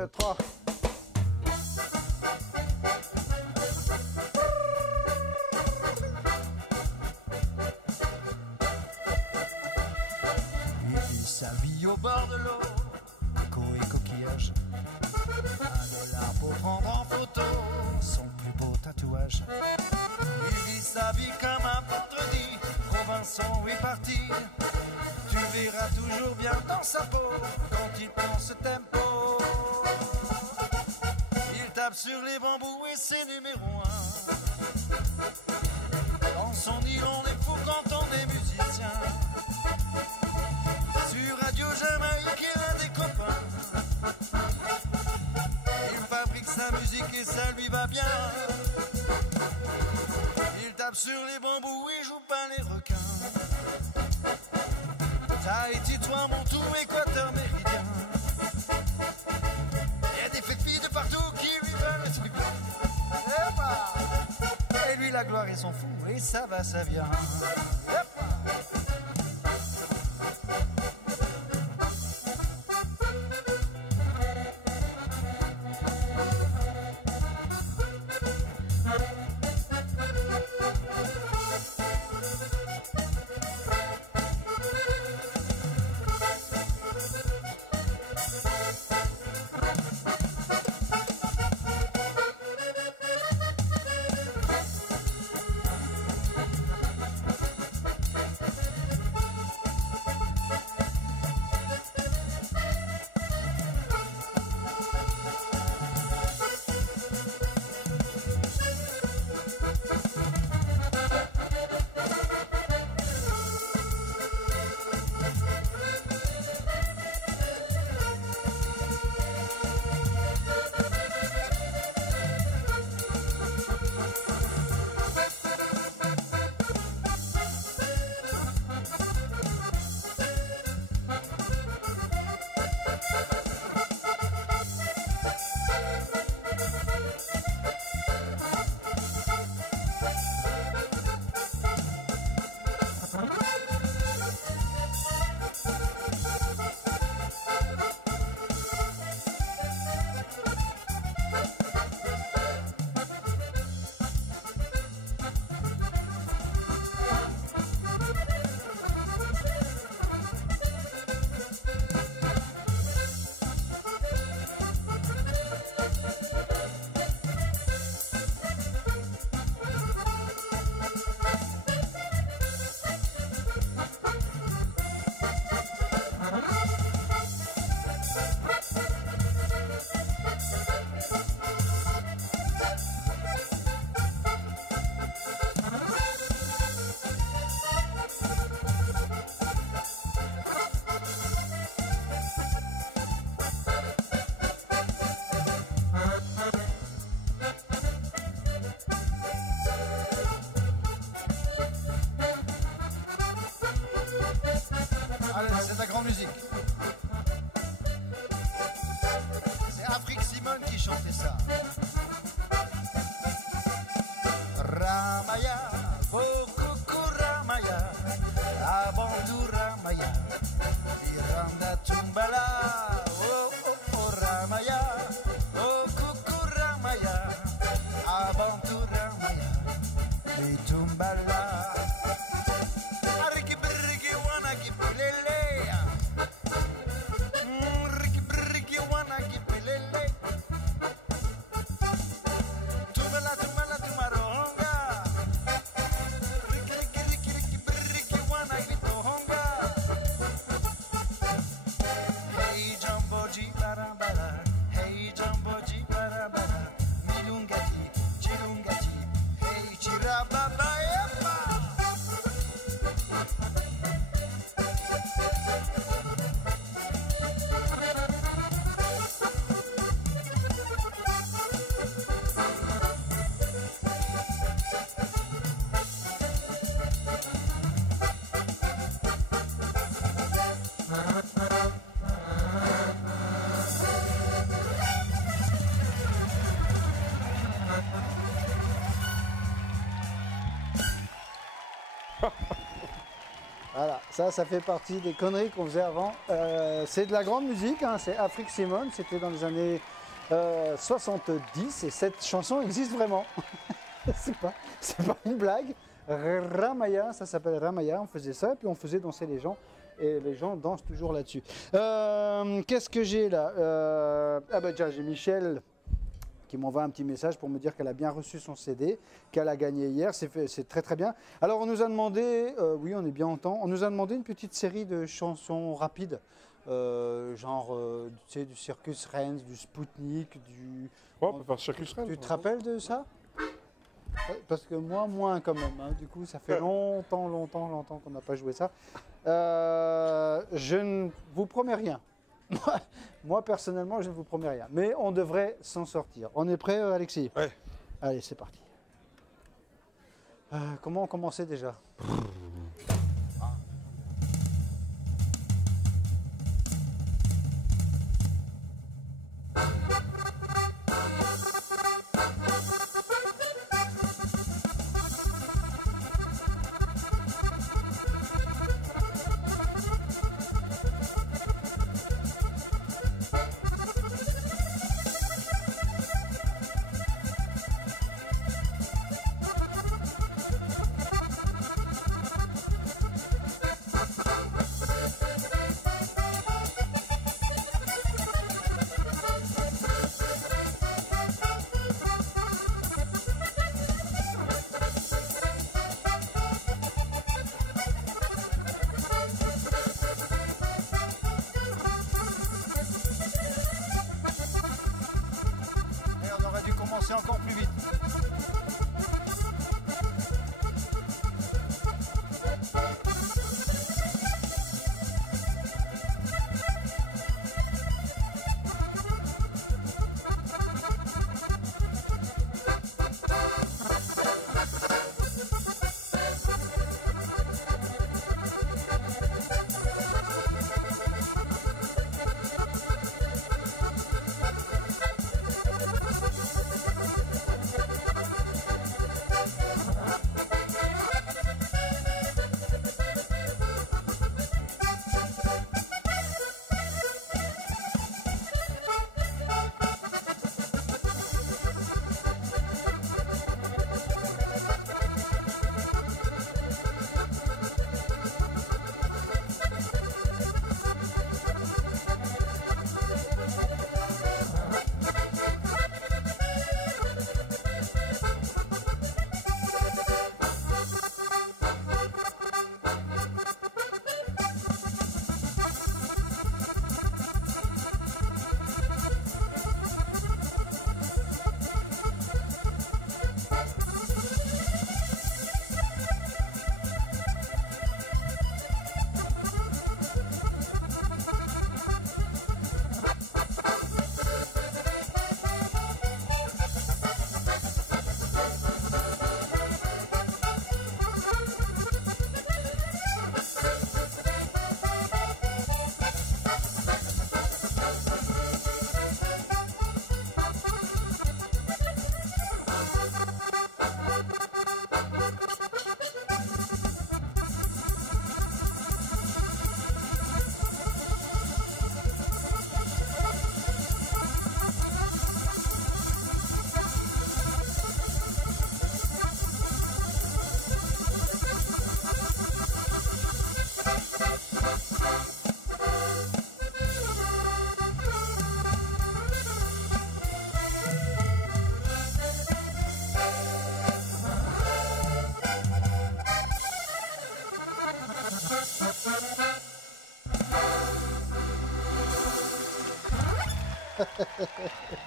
2, 3. Il vit sa vie au bord de l'eau, coco et coquillage. Un dollar pour prendre en photo son plus beau tatouage. Il vit sa vie comme un vendredi, Robinson est parti. Tu verras toujours bien dans sa peau quand il prend ce tempo. Il tape sur les bambous et c'est numéro 1. Dans son île on est fou quand on est musicien. Sur Radio Jamaïque il a des copains. Il fabrique sa musique et ça lui va bien. Il tape sur les bambous et joue pas les requins. Tahiti, toi, mon tout, Équateur, méridien. Il y a des filles de partout qui lui veulent le truc. Et lui, la gloire, ils s'en fout. Et ça va, ça vient. C'est de la grande musique. C'est Afrique Simone qui chantait ça. Ramaya, oh coucou Ramaya, Abandou Ramaya, Iranda Tumbala, oh oh oh Ramaya, oh coucou Ramaya, Abandou Ramaya, et Tumbala. Voilà, ça fait partie des conneries qu'on faisait avant. C'est de la grande musique, hein, c'est Afrique Simone, c'était dans les années 70 et cette chanson existe vraiment. c'est pas une blague. Ramaya, ça s'appelle Ramaya, on faisait ça et puis on faisait danser les gens et les gens dansent toujours là-dessus. Qu'est-ce que j'ai là? Ah bah déjà j'ai Michel qui m'envoie un petit message pour me dire qu'elle a bien reçu son CD, qu'elle a gagné hier, c'est très très bien. Alors on nous a demandé, oui on est bien en temps, on nous a demandé une petite série de chansons rapides, genre tu sais, du Circus Rennes, du Spoutnik, du... Ouais, on peut faire Circus Rennes. Tu te rappelles de ça? Parce que moi, moins quand même, hein. Du coup ça fait longtemps qu'on n'a pas joué ça. Je ne vous promets rien. Moi, personnellement, je ne vous promets rien. Mais on devrait s'en sortir. On est prêt, Alexis? Ouais. Allez, c'est parti. Comment on commençait déjà? C'est encore plus vite.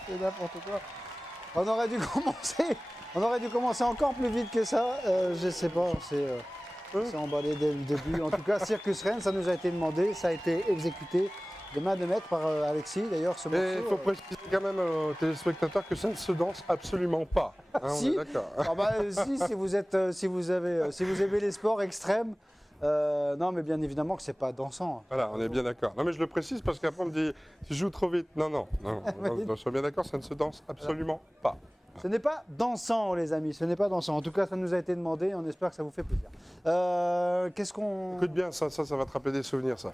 C'est n'importe quoi. On aurait dû commencer encore plus vite que ça. Je sais pas, c'est emballé dès le début. En tout cas, Circus Rennes, ça nous a été demandé, ça a été exécuté de main de maître par Alexis. D'ailleurs, ce morceau. Il faut préciser quand même aux téléspectateurs que ça ne se danse absolument pas. Hein, si. On est d'accord. Ah bah, si vous aimez les sports extrêmes. Non, mais bien évidemment que c'est pas dansant. Voilà, on est bien d'accord. Non, mais je le précise parce qu'après on me dit, tu joues trop vite. Non, non, non. On soit bien d'accord, ça ne se danse absolument pas. Ce n'est pas dansant, les amis, ce n'est pas dansant. En tout cas, ça nous a été demandé, on espère que ça vous fait plaisir. Qu'est-ce qu'on... Écoute bien, ça va te rappeler des souvenirs, ça.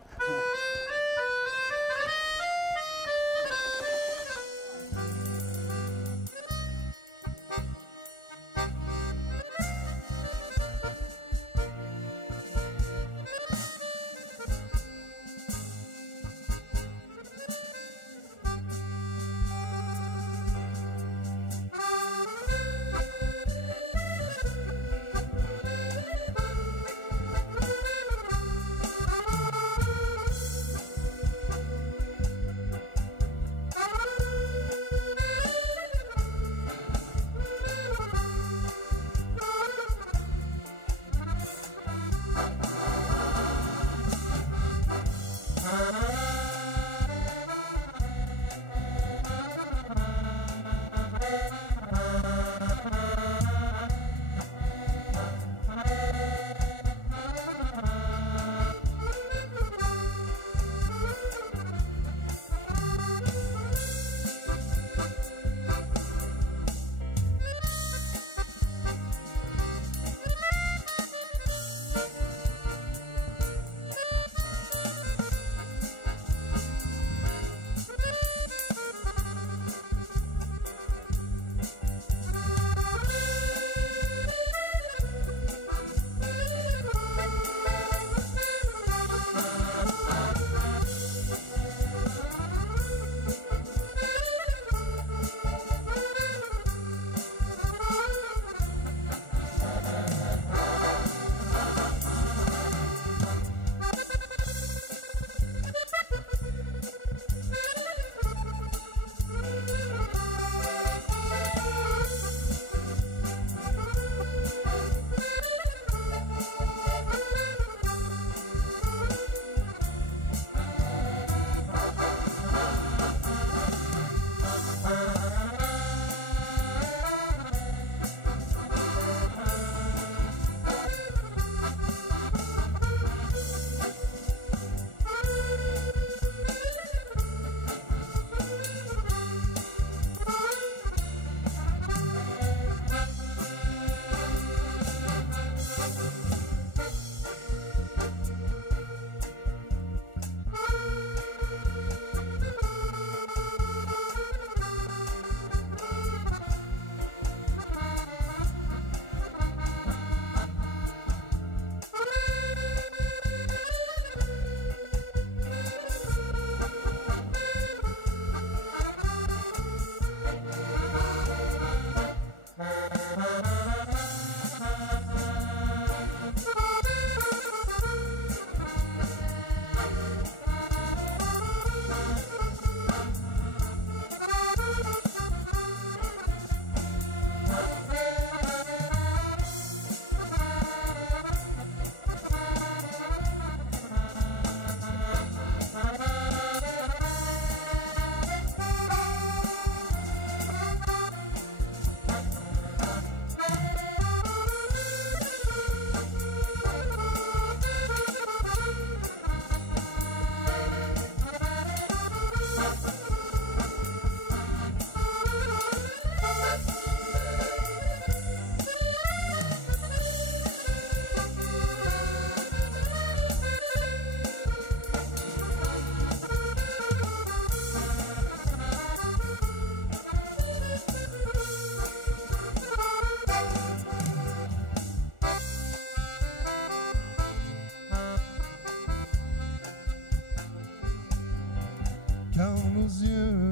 car nos yeux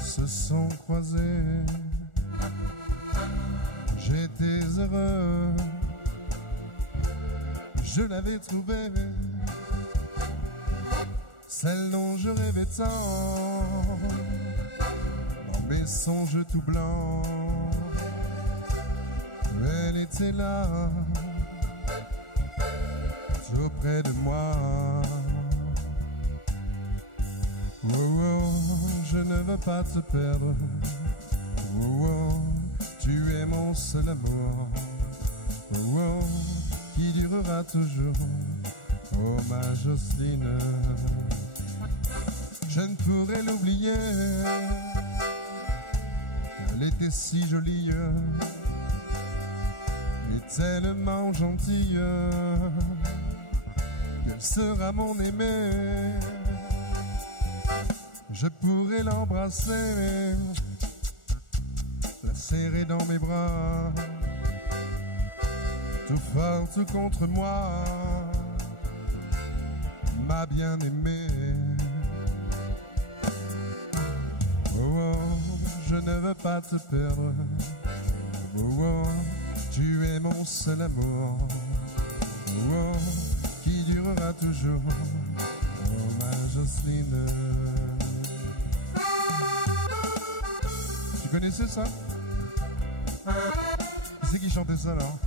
se sont croisés. J'étais heureux, je l'avais trouvée, celle dont je rêvais tant, dans mes songes tout blancs. Elle était là, tout près de moi. Oh, oh, je ne veux pas te perdre. Oh, oh, tu es mon seul amour. Oh, oh, qui durera toujours. Oh, ma Jocelyne, je ne pourrai l'oublier Elle était si jolie et tellement gentille qu'elle sera mon aimée. Je pourrais l'embrasser, la serrer dans mes bras, tout fort, tout contre moi, ma bien-aimée. Oh, oh, je ne veux pas te perdre. Oh, oh, tu es mon seul amour. Oh, oh, qui durera toujours. Oh, ma Jocelyne. Tu connaissais ça? Qui c'est qui chantait ça alors?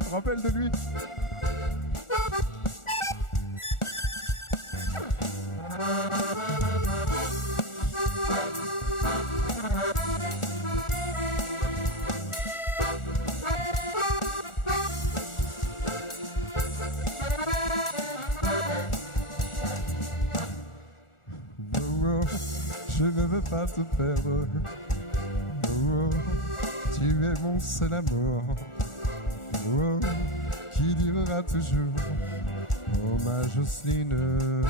Tu te rappelles de lui? Je ne veux pas te perdre. Oh, tu es mon seul amour. Oh, qui durera toujours. Oh, ma Jocelyne.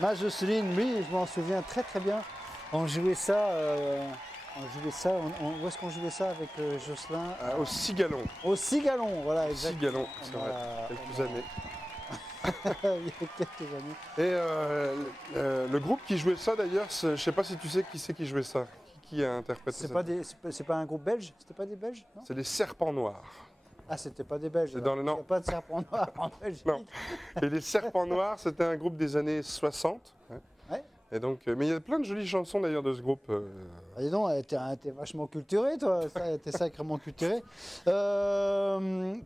Ma Jocelyne, oui, je m'en souviens très très bien. On jouait ça, où est-ce qu'on jouait ça avec Jocelyn? Au Cigalon. Au Cigalon, voilà, exactement. Cigalon, c'est vrai, quelques années. Il y a quelques années. Et le groupe qui jouait ça d'ailleurs, je ne sais pas si tu sais qui c'est qui jouait ça. Qui a interprété ça? C'est pas un groupe belge? C'était pas des Belges, non? C'est les Serpents Noirs. Ah, c'était pas des Belges. C'est dans le Il n'y a Nord. pas de serpent noir en Belgique. Non. Et les Serpents Noirs, c'était un groupe des années 60. Ouais. Et donc, mais il y a plein de jolies chansons d'ailleurs de ce groupe. Ah, dis donc, t'es vachement culturé, toi. T'es sacrément culturé.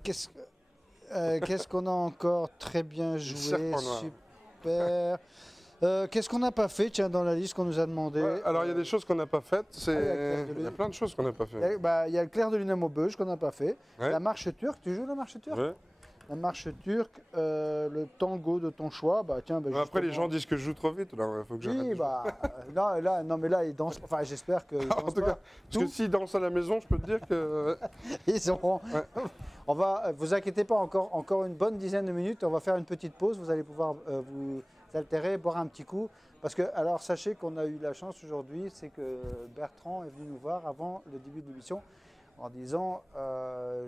Qu'est-ce qu'on a encore très bien joué? Serpents Noirs. Super. Qu'est-ce qu'on n'a pas fait, tiens, dans la liste qu'on nous a demandé? Ouais, alors, il y a des choses qu'on n'a pas faites. il y a Il y a plein de choses qu'on n'a pas Il y faites. a, il y a le clair de lune à Maubeuge qu'on n'a pas fait. Ouais. La marche turque, tu joues la marche turque? Ouais. La marche turque, le tango de ton choix, bah tiens. Bah, Après, les justement. gens disent que je joue trop vite. Alors, il faut que j'arrête. Oui, bah, non, mais là, ils dansent. Enfin, j'espère qu'ils En dansent tout pas. cas, parce que s'ils dansent à la maison, je peux te dire que. Ils auront. Ouais. On va, vous inquiétez pas, encore une bonne dizaine de minutes. On va faire une petite pause. Vous allez pouvoir vous altérer, boire un petit coup. Parce que, alors, sachez qu'on a eu la chance aujourd'hui, c'est que Bertrand est venu nous voir avant le début de l'émission en disant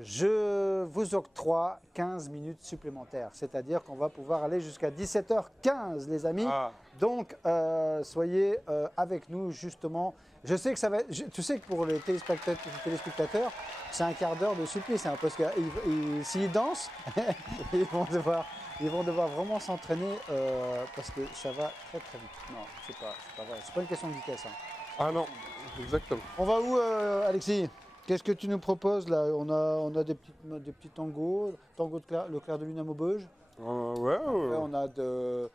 je vous octroie 15 minutes supplémentaires. C'est-à-dire qu'on va pouvoir aller jusqu'à 17h15, les amis. Ah, Donc, soyez avec nous, justement. Je sais que ça va être, tu sais que pour les téléspectateurs, c'est un quart d'heure de supplice, hein, parce que s'ils dansent, ils vont devoir vraiment s'entraîner, parce que ça va très très vite. Non, c'est pas vrai. C'est pas une question de vitesse. Hein. ah non, exactement. On va où, Alexis? Qu'est-ce que tu nous proposes là? On a des petits tangos, tango le clair de lune à Maubeuge. Ouais, Après, on a de.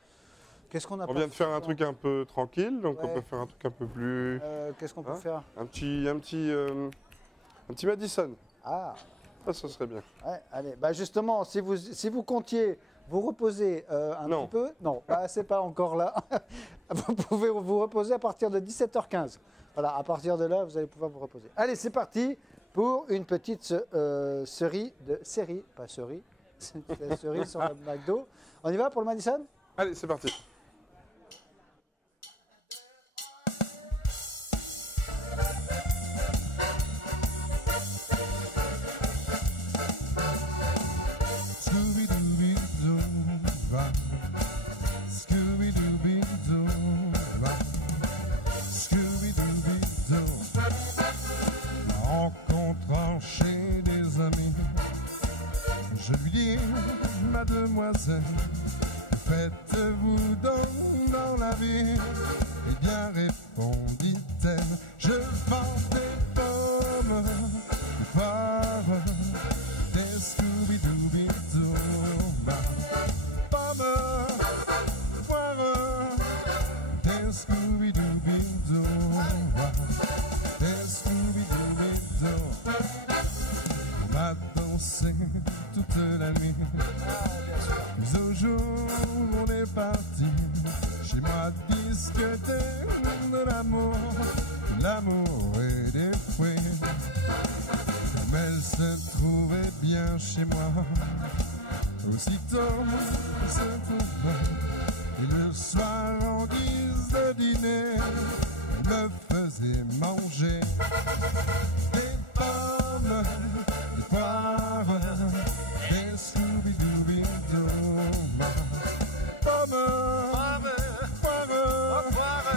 Qu'est-ce qu'on a? on vient de faire un truc un peu tranquille, donc Ouais. on peut faire un truc un peu plus. Qu'est-ce qu'on peut Hein? faire? Un petit Madison. Ah. Ça serait bien. Ouais, allez, bah justement, si vous comptiez vous reposer un Non. petit peu, non, bah, c'est pas encore là. Vous pouvez vous reposer à partir de 17h15. Voilà, à partir de là, vous allez pouvoir vous reposer. Allez, c'est parti pour une petite série, pas cerise, cerise sur le McDo. On y va pour le Madison? Allez, c'est parti. Scooby-Dooby-Doo-Wah. Scooby-Dooby-Doo-Wah. Scooby-Dooby-Doo. Rencontrant chez des amis, je lui dis, mademoiselle, faites-vous chez moi discuter de l'amour et des fruits. Comme elle se trouvait bien chez moi, aussitôt elle se trouvait. Et le soir en guise de dîner, elle me faisait manger des pommes, des poires, des Scooby-Dooby-Doo. Pommes, poires,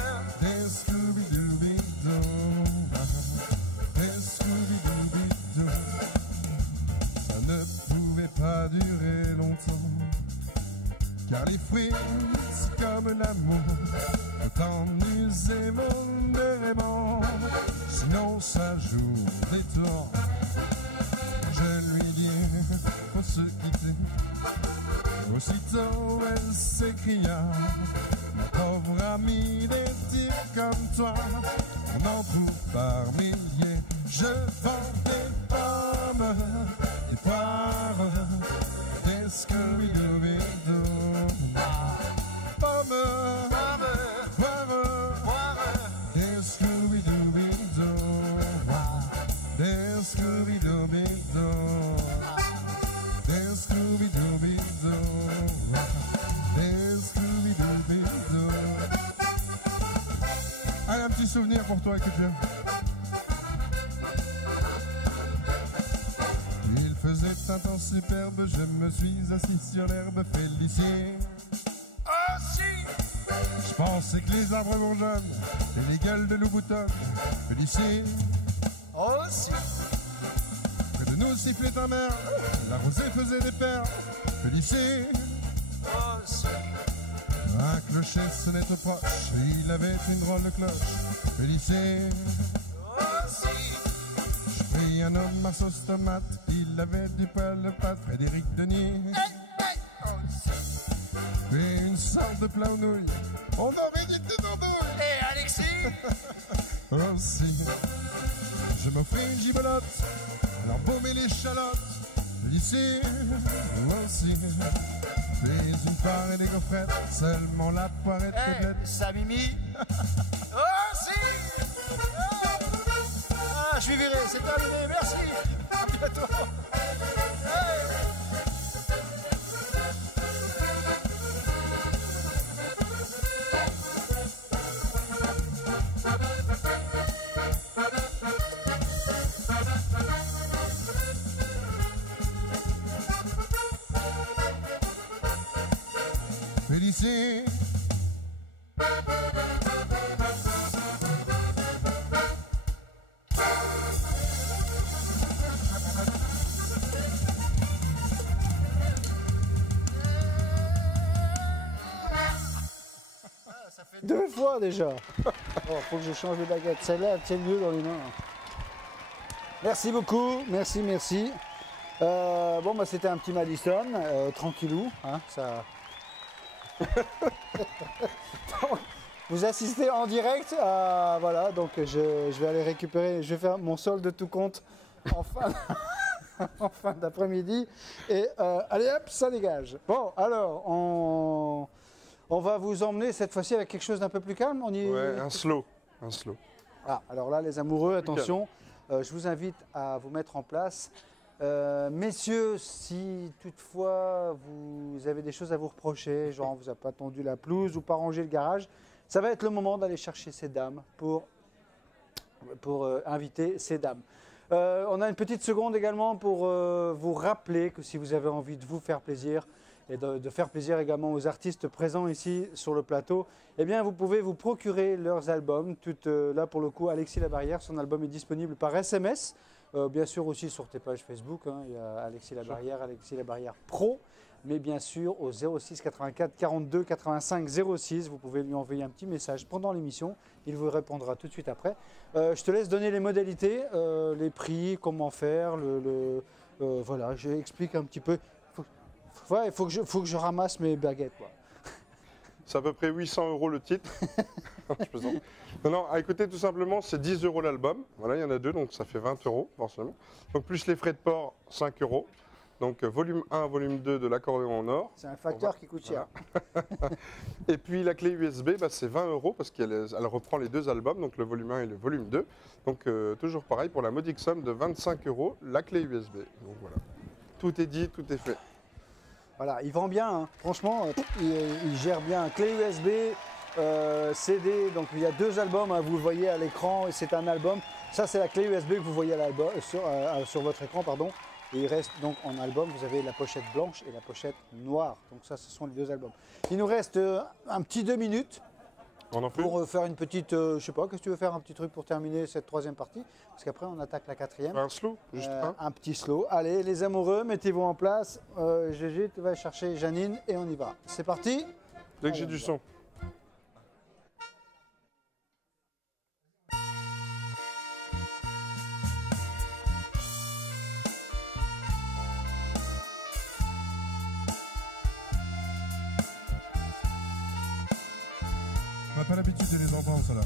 des Scooby-Dooby-Doo. Des Scooby-Dooby-Doo. Ça ne pouvait pas durer longtemps, car les fruits, c'est comme l'amour, faut en user modérément, sinon ça joue des tours. Je lui dis, faut se quitter. Aussitôt elle s'écria, ma pauvre amie, des types comme toi, on en trouve par milliers. Je vends des pommes, des poires, des Scooby-Dooby-Doo. Pommes, poires, des Scooby-Dooby-Doo. Des Scooby-Dooby-Doo. Des Scooby-Dooby-Doo. Des Scooby-Dooby-Doo. Allez, un petit souvenir pour toi, écoute bien. Il faisait un temps superbe, je me suis assis sur l'herbe, félicité. Je pensais que les arbres vont jeunes et les gueules de loup boutonnent. Félicité. Aussi. Près de nous sifflait ta mère, la rosée faisait des perles. Félicité. Aussi. Un clocher sonnait au proche, il avait une drôle de cloche. Félicité. Aussi. Je pris un homme à sauce tomate, il avait du poil de pâte. Frédéric Denis. Et une sorte de plat aux nouilles, on aurait dit que des andouilles. Et Alexis aussi. Je m'offris une gibolotte, alors baumer l'échalote. Lycée aussi. Puis une part et des gaufrettes, seulement la poirette complète. Samimi aussi. Ah, je suis viré, c'est terminé, merci. À bientôt. Félicité. Deux fois déjà. Oh, faut que je change de baguette. Celle-là, elle tient mieux dans les mains. Merci beaucoup. Merci, merci. Bon, bah, c'était un petit Madison. Tranquillou. Hein, ça... Donc, vous assistez en direct. Voilà, donc je vais aller récupérer. Je vais faire mon solde de tout compte en fin d'après-midi. Et allez hop, ça dégage. Bon, alors, on va vous emmener cette fois-ci avec quelque chose d'un peu plus calme. Ouais, un slow. Ah, alors là, les amoureux, attention, je vous invite à vous mettre en place. Messieurs, si toutefois vous avez des choses à vous reprocher, genre on vous a pas tendu la pelouse ou pas rangé le garage, ça va être le moment d'aller chercher ces dames pour inviter ces dames. On a une petite seconde également pour vous rappeler que si vous avez envie de vous faire plaisir, et de faire plaisir également aux artistes présents ici sur le plateau, eh bien vous pouvez vous procurer leurs albums. Là pour le coup, Alexis Labarrière, son album est disponible par SMS, bien sûr aussi sur tes pages Facebook, hein, il y a Alexis Labarrière Pro, mais bien sûr au 06 84 42 85 06, vous pouvez lui envoyer un petit message pendant l'émission, il vous répondra tout de suite après. Je te laisse donner les modalités, les prix, comment faire, voilà, j'explique un petit peu. Ouais, il faut que je ramasse mes baguettes. C'est à peu près 800 € le titre. Je plaisante. Non, à écouter tout simplement, c'est 10 € l'album. Voilà, il y en a deux, donc ça fait 20 € forcément. Donc plus les frais de port, 5 €. Donc volume 1, volume 2 de l'accordéon en or. C'est un facteur qui coûte cher. Et puis la clé USB, bah, c'est 20 € parce qu'elle reprend les deux albums, donc le volume 1 et le volume 2. Donc toujours pareil pour la modique somme de 25 €, la clé USB. Donc voilà, tout est dit, tout est fait. Voilà, il vend bien, hein. Franchement, il gère bien. Clé USB, CD, donc il y a 2 albums, hein, vous le voyez à l'écran, c'est un album. Ça, c'est la clé USB que vous voyez à sur votre écran, pardon. Et il reste donc en album, vous avez la pochette blanche et la pochette noire. Donc ça, ce sont les 2 albums. Il nous reste un petit 2 minutes pour faire une petite, je sais pas, qu'est-ce que tu veux faire, un petit truc pour terminer cette 3e partie? Parce qu'après, on attaque la 4e. Un slow, juste un petit slow. Allez, les amoureux, mettez-vous en place. Gégé, tu vas chercher Janine et on y va. C'est parti. Dès que j'ai du son. On n'a pas l'habitude de les entendre, cela.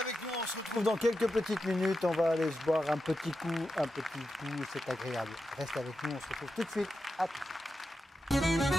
Avec nous, on se retrouve dans quelques petites minutes. On va aller se boire un petit coup, c'est agréable. Reste avec nous, on se retrouve tout de suite. À tout de suite.